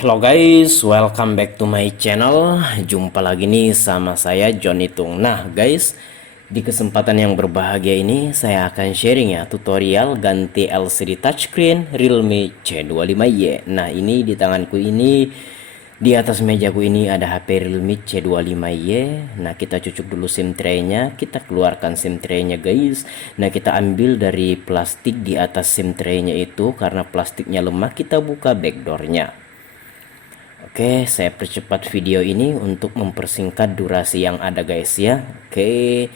Hello guys, welcome back to my channel. Jumpa lagi nih sama saya John Itung. Nah guys, di kesempatan yang berbahagia ini saya akan sharing ya tutorial ganti LCD touchscreen Realme C25Y. Nah ini di tanganku ini, di atas mejaku ini ada HP Realme C25Y. Nah kita cucuk dulu SIM tray-nya, kita keluarkan SIM tray-nya guys. Nah kita ambil dari plastik di atas SIM tray-nya itu, karena plastiknya lemah kita buka backdoor-nya. Oke, saya percepat video ini untuk mempersingkat durasi yang ada guys ya. Oke,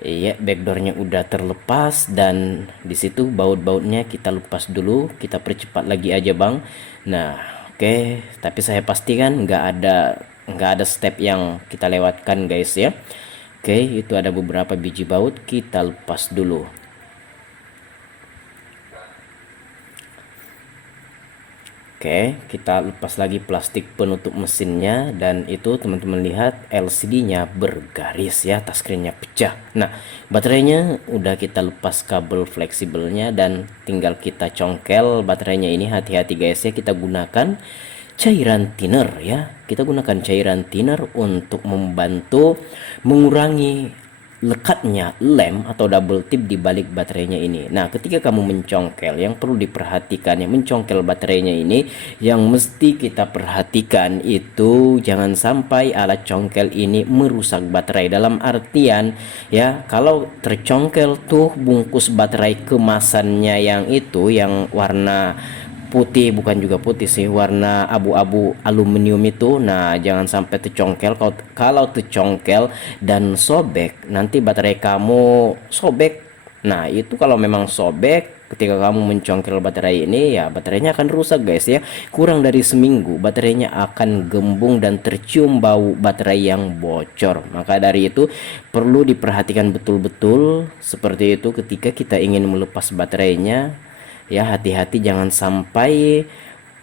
ya backdoornya udah terlepas dan disitu baut-bautnya kita lepas dulu. Kita percepat lagi aja bang. Nah, oke, tapi saya pastikan nggak ada step yang kita lewatkan guys ya. Oke, itu ada beberapa biji baut, kita lepas dulu. Oke, kita lepas lagi plastik penutup mesinnya, dan itu teman-teman lihat LCD-nya bergaris ya, touchscreen-nya pecah. Nah, baterainya udah kita lepas kabel fleksibelnya dan tinggal kita congkel baterainya ini. Hati-hati guys ya, kita gunakan cairan thinner ya. Kita gunakan cairan thinner untuk membantu mengurangi lekatnya lem atau double tip di balik baterainya ini. Nah, ketika kamu mencongkel, yang perlu diperhatikan yang mencongkel baterainya ini, yang mesti kita perhatikan itu jangan sampai alat congkel ini merusak baterai. Dalam artian ya, kalau tercongkel tuh bungkus baterai kemasannya yang itu yang warna putih, bukan juga putih sih, warna abu-abu aluminium itu. Nah jangan sampai tercongkel. Kalau tercongkel dan sobek, nanti baterai kamu sobek. Nah itu kalau memang sobek ketika kamu mencongkel baterai ini, ya baterainya akan rusak guys ya. Kurang dari seminggu baterainya akan gembung dan tercium bau baterai yang bocor. Maka dari itu perlu diperhatikan betul-betul seperti itu ketika kita ingin melepas baterainya ya. Hati-hati jangan sampai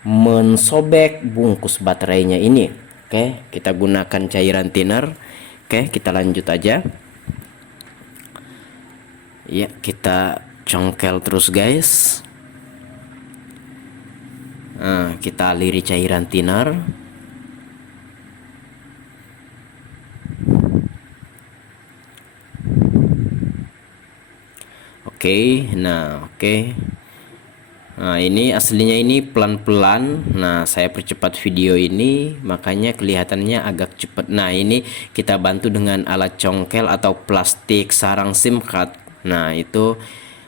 mensobek bungkus baterainya ini. Oke, kita gunakan cairan thinner. Oke, kita lanjut aja ya, kita congkel terus guys. Nah, kita aliri cairan thinner. Oke. Nah ini aslinya ini pelan-pelan. Nah saya percepat video ini makanya kelihatannya agak cepat. Nah ini kita bantu dengan alat congkel atau plastik sarang SIM card. Nah itu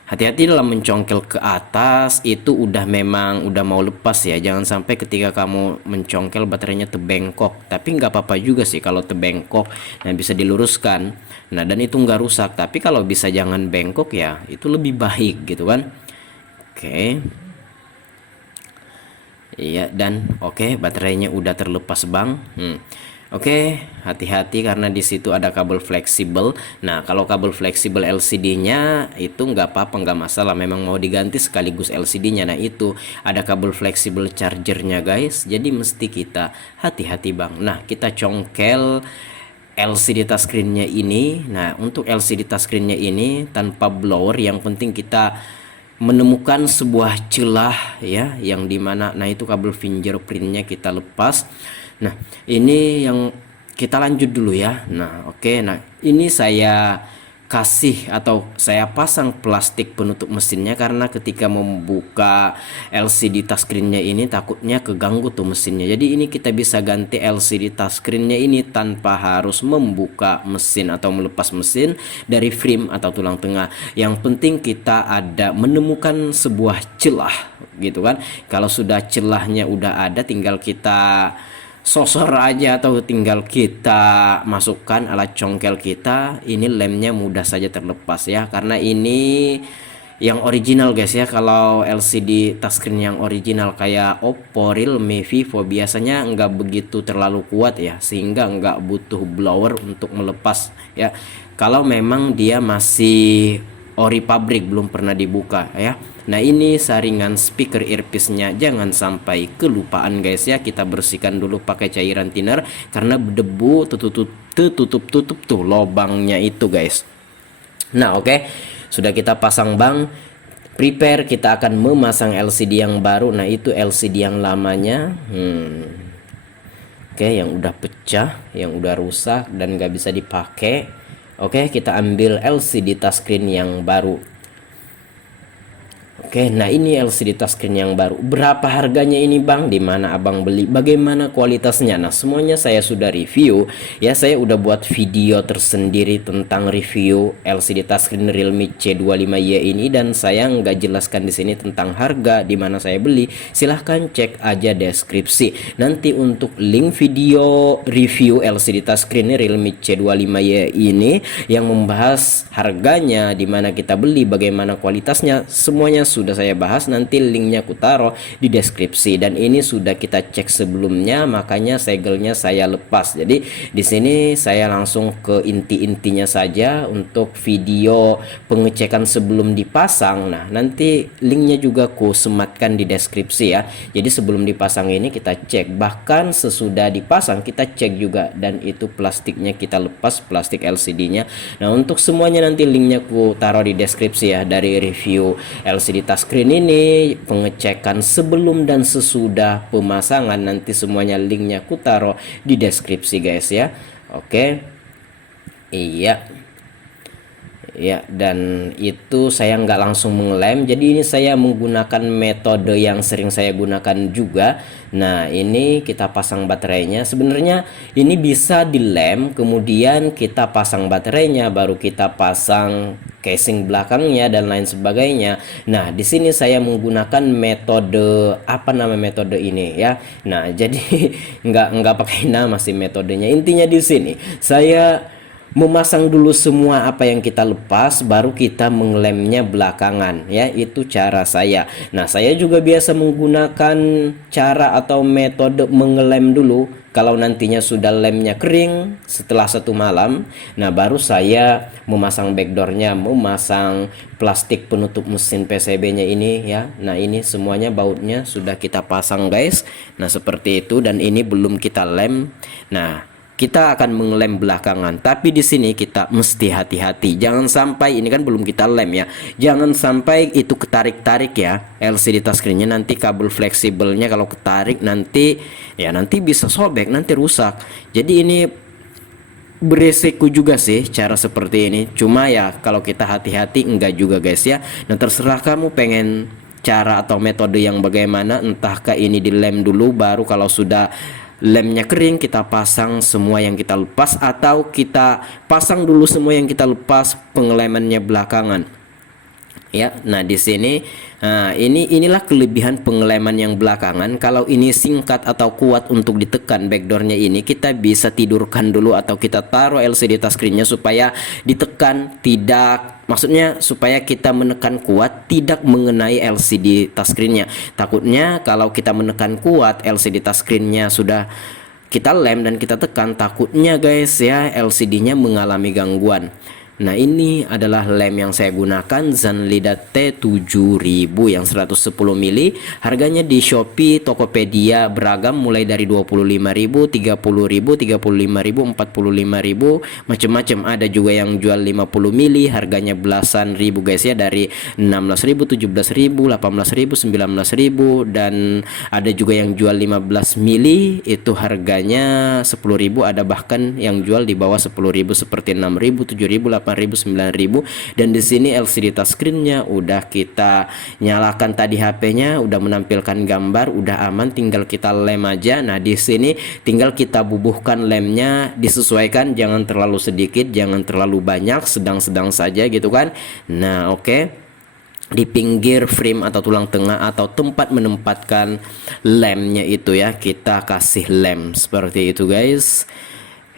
hati-hati dalam mencongkel ke atas, itu memang udah mau lepas ya. Jangan sampai ketika kamu mencongkel baterainya terbengkok. Tapi nggak apa-apa juga sih kalau terbengkok, nah bisa diluruskan. Nah dan itu nggak rusak. Tapi kalau bisa jangan bengkok ya, itu lebih baik gitu kan. Oke. Iya, dan oke, baterainya udah terlepas bang. Oke, hati-hati karena di situ ada kabel fleksibel. Nah kalau kabel fleksibel LCD-nya itu nggak apa-apa, nggak masalah, memang mau diganti sekaligus LCD-nya. Nah itu ada kabel fleksibel chargernya guys, jadi mesti kita hati-hati bang. Nah kita congkel LCD touchscreen-nya ini. Nah untuk LCD touchscreen-nya ini tanpa blower, yang penting kita menemukan sebuah celah ya, yang dimana nah itu kabel fingerprintnya kita lepas. Nah ini yang kita lanjut dulu ya. Nah oke, nah ini saya kasih atau saya pasang plastik penutup mesinnya, karena ketika membuka LCD touchscreen-nya ini takutnya keganggu tuh mesinnya. Jadi ini kita bisa ganti LCD touchscreen-nya ini tanpa harus membuka mesin atau melepas mesin dari frame atau tulang tengah. Yang penting kita ada menemukan sebuah celah gitu kan. Kalau sudah celahnya udah ada, tinggal kita sosor aja atau tinggal kita masukkan alat congkel kita. Ini lemnya mudah saja terlepas ya, karena ini yang original guys ya. Kalau LCD touchscreen yang original kayak Oppo, Realme, Vivo biasanya nggak begitu terlalu kuat ya, sehingga nggak butuh blower untuk melepas ya. Kalau memang dia masih ori pabrik, belum pernah dibuka ya. Nah ini saringan speaker earpiece-nya jangan sampai kelupaan guys ya. Kita bersihkan dulu pakai cairan thinner, karena debu tutup tuh lobangnya itu guys. Nah oke, sudah kita pasang bang. prepare, kita akan memasang LCD yang baru. Nah itu LCD yang lamanya, oke, yang udah pecah, yang udah rusak dan nggak bisa dipakai. Oke, kita ambil LCD touchscreen yang baru. Oke, nah ini LCD touchscreen yang baru. Berapa harganya ini Bang? Di mana Abang beli? Bagaimana kualitasnya? Nah, semuanya saya sudah review. Ya, saya udah buat video tersendiri tentang review LCD touchscreen Realme C25Y ini, dan saya nggak jelaskan di sini tentang harga di mana saya beli. Silahkan cek aja deskripsi. Nanti untuk link video review LCD touchscreen Realme C25Y ini yang membahas harganya, di mana kita beli, bagaimana kualitasnya, semuanya sudah saya bahas. Nanti linknya aku taruh di deskripsi, dan ini sudah kita cek sebelumnya, makanya segelnya saya lepas. Jadi di sini saya langsung ke inti-intinya saja untuk video pengecekan sebelum dipasang. Nah nanti linknya juga aku sematkan di deskripsi ya. Jadi sebelum dipasang ini kita cek, bahkan sesudah dipasang kita cek juga, dan itu plastiknya kita lepas, plastik LCD-nya. Nah untuk semuanya nanti linknya aku taruh di deskripsi ya, dari review LCD touchscreen ini, pengecekan sebelum dan sesudah pemasangan, nanti semuanya linknya aku taruh di deskripsi guys ya. Oke, iya ya, dan itu saya nggak langsung mengelem, jadi ini saya menggunakan metode yang sering saya gunakan juga. Nah ini kita pasang baterainya. Sebenarnya ini bisa dilem, kemudian kita pasang baterainya, baru kita pasang casing belakangnya dan lain sebagainya. Nah di sini saya menggunakan metode metode ini ya. Nah jadi nggak pakai nama sih metodenya. Intinya di sini saya memasang dulu semua apa yang kita lepas, baru kita mengelemnya belakangan ya. Itu cara saya. Nah saya juga biasa menggunakan cara atau metode mengelem dulu. Kalau nantinya sudah lemnya kering setelah 1 malam, nah baru saya memasang backdoornya, memasang plastik penutup mesin PCB-nya ini ya. Nah ini semuanya bautnya sudah kita pasang guys. Nah seperti itu, dan ini belum kita lem. Nah kita akan mengelem belakangan, tapi di sini kita mesti hati-hati. Jangan sampai, ini kan belum kita lem ya, jangan sampai itu ketarik-tarik ya LCD touchscreen-nya. Nanti kabel fleksibelnya kalau ketarik nanti bisa sobek, nanti rusak. Jadi ini beresiko juga sih cara seperti ini. Cuma ya kalau kita hati-hati enggak juga guys ya. Nah terserah kamu pengen cara atau metode yang bagaimana. Entahkah ini dilem dulu, baru kalau sudah lemnya kering kita pasang semua yang kita lepas, atau kita pasang dulu semua yang kita lepas, pengelemannya belakangan ya. Nah di sini inilah kelebihan pengeleman yang belakangan. Kalau ini singkat atau kuat untuk ditekan backdoornya ini, kita bisa tidurkan dulu atau kita taruh LCD touchscreen-nya supaya ditekan tidak, maksudnya supaya kita menekan kuat tidak mengenai LCD touchscreen-nya. Takutnya kalau kita menekan kuat LCD touchscreen-nya sudah kita lem dan kita tekan, takutnya guys ya LCD-nya mengalami gangguan. Nah ini adalah lem yang saya gunakan, Zanlida T7000 yang 110 mili. Harganya di Shopee, Tokopedia beragam, mulai dari 25.000, 30.000, 35.000, 45.000, macam-macam. Ada juga yang jual 50 mili, harganya belasan ribu guys ya, dari 16.000, 17.000, 18.000, 19.000, dan ada juga yang jual 15 mili, itu harganya 10.000. Ada bahkan yang jual di bawah 10.000 seperti 6.000, 7.000, 8.000, 9.000. Dan di sini LCD touchscreen-nya udah kita nyalakan tadi, HP-nya udah menampilkan gambar, udah aman, tinggal kita lem aja. Nah di sini tinggal kita bubuhkan lemnya, disesuaikan, jangan terlalu sedikit, jangan terlalu banyak, sedang-sedang saja gitu kan. Nah oke. Di pinggir frame atau tulang tengah atau tempat menempatkan lemnya itu ya, kita kasih lem seperti itu guys.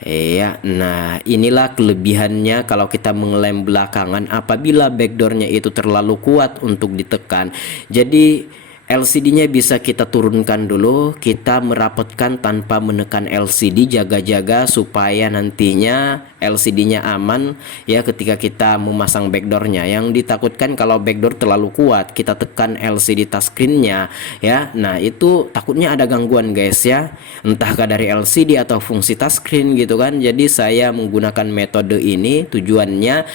Iya, nah inilah kelebihannya kalau kita mengelem belakangan apabila backdoornya itu terlalu kuat untuk ditekan. Jadi LCD-nya bisa kita turunkan dulu, kita merapatkan tanpa menekan LCD, jaga-jaga supaya nantinya LCD-nya aman ya ketika kita memasang backdoor-nya. Yang ditakutkan kalau backdoor terlalu kuat, kita tekan LCD touchscreen-nya ya. Nah, itu takutnya ada gangguan guys ya. Entahkah dari LCD atau fungsi touchscreen gitu kan. Jadi saya menggunakan metode ini, tujuannya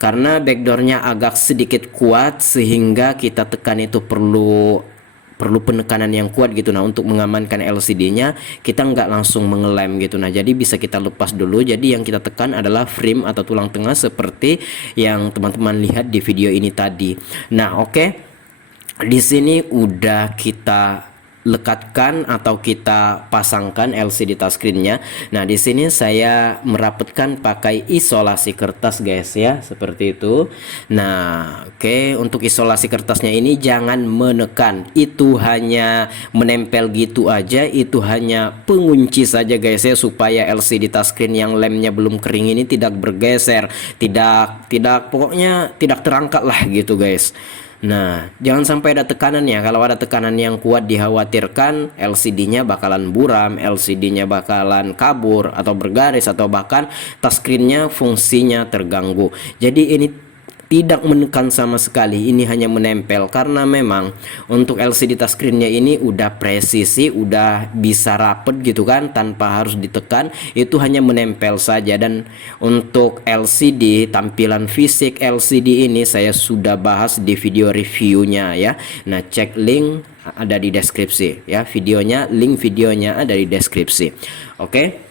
karena backdoornya agak sedikit kuat sehingga kita tekan itu perlu penekanan yang kuat gitu. Nah, untuk mengamankan LCD-nya kita nggak langsung mengelem gitu. Nah, jadi bisa kita lepas dulu. Jadi yang kita tekan adalah frame atau tulang tengah seperti yang teman-teman lihat di video ini tadi. Nah, oke. Di sini udah kita lekatkan atau kita pasangkan LCD touchscreen-nya. Nah, di sini saya merapatkan pakai isolasi kertas guys ya, seperti itu. Nah, oke, untuk isolasi kertasnya ini jangan menekan. Itu hanya menempel gitu aja, itu hanya pengunci saja guys ya, supaya LCD touchscreen yang lemnya belum kering ini tidak bergeser, tidak pokoknya tidak terangkat lah gitu guys. Nah, jangan sampai ada tekanan ya. Kalau ada tekanan yang kuat dikhawatirkan LCD-nya bakalan buram, LCD-nya bakalan kabur atau bergaris, atau bahkan touchscreen-nya fungsinya terganggu. Jadi ini tidak menekan sama sekali, ini hanya menempel karena memang untuk LCD touchscreen-nya ini udah presisi, udah bisa rapet gitu kan, tanpa harus ditekan, itu hanya menempel saja. Dan untuk LCD, tampilan fisik LCD ini saya sudah bahas di video reviewnya ya. Nah, cek link ada di deskripsi ya, link videonya ada di deskripsi. Oke.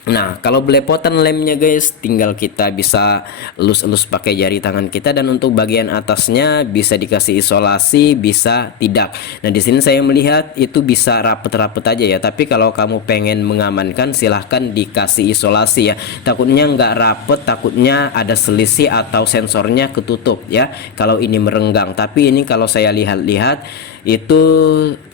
Nah, kalau belepotan lemnya guys, tinggal kita bisa elus-elus pakai jari tangan kita, dan untuk bagian atasnya bisa dikasih isolasi, bisa tidak. Nah, di sini saya melihat itu bisa rapet-rapet aja ya, tapi kalau kamu pengen mengamankan silahkan dikasih isolasi ya. Takutnya nggak rapet, takutnya ada selisih atau sensornya ketutup ya kalau ini merenggang. Tapi ini kalau saya lihat-lihat itu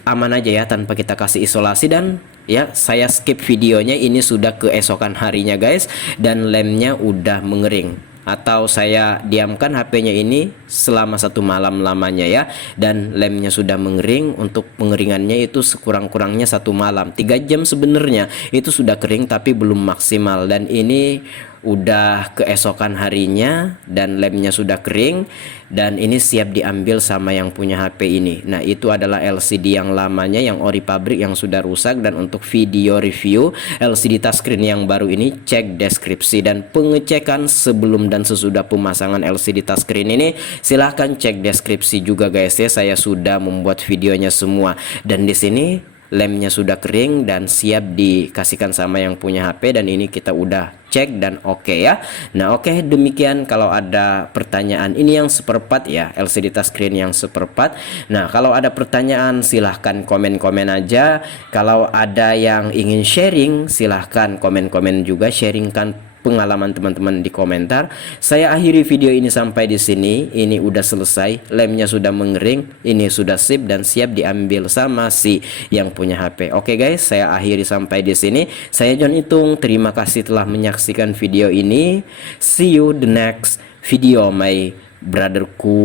aman aja ya tanpa kita kasih isolasi. Dan ya, saya skip videonya, ini sudah keesokan harinya guys, dan lemnya udah mengering, atau saya diamkan HP-nya ini selama 1 malam lamanya ya, dan lemnya sudah mengering. Untuk pengeringannya itu sekurang-kurangnya 1 malam, 3 jam sebenarnya itu sudah kering, tapi belum maksimal. Dan ini udah keesokan harinya dan lemnya sudah kering, dan ini siap diambil sama yang punya HP ini. Nah, itu adalah LCD yang lamanya, yang ori pabrik, yang sudah rusak. Dan untuk video review LCD touchscreen yang baru ini, cek deskripsi. Dan pengecekan sebelum dan sesudah pemasangan LCD touchscreen ini silahkan cek deskripsi juga guys ya, saya sudah membuat videonya semua. Dan di sini lemnya sudah kering dan siap dikasihkan sama yang punya HP, dan ini kita udah cek dan oke ya. Nah, oke, demikian. Kalau ada pertanyaan, ini yang seperempat ya, LCD touchscreen yang seperempat. Nah, kalau ada pertanyaan silahkan komen-komen aja. Kalau ada yang ingin sharing silahkan komen-komen juga, sharingkan pengalaman teman-teman di komentar. Saya akhiri video ini sampai di sini. Ini udah selesai, lemnya sudah mengering, ini sudah sip dan siap diambil sama si yang punya HP. Oke guys, saya akhiri sampai di sini. Saya John Itung, terima kasih telah menyaksikan video ini. See you the next video my brotherku.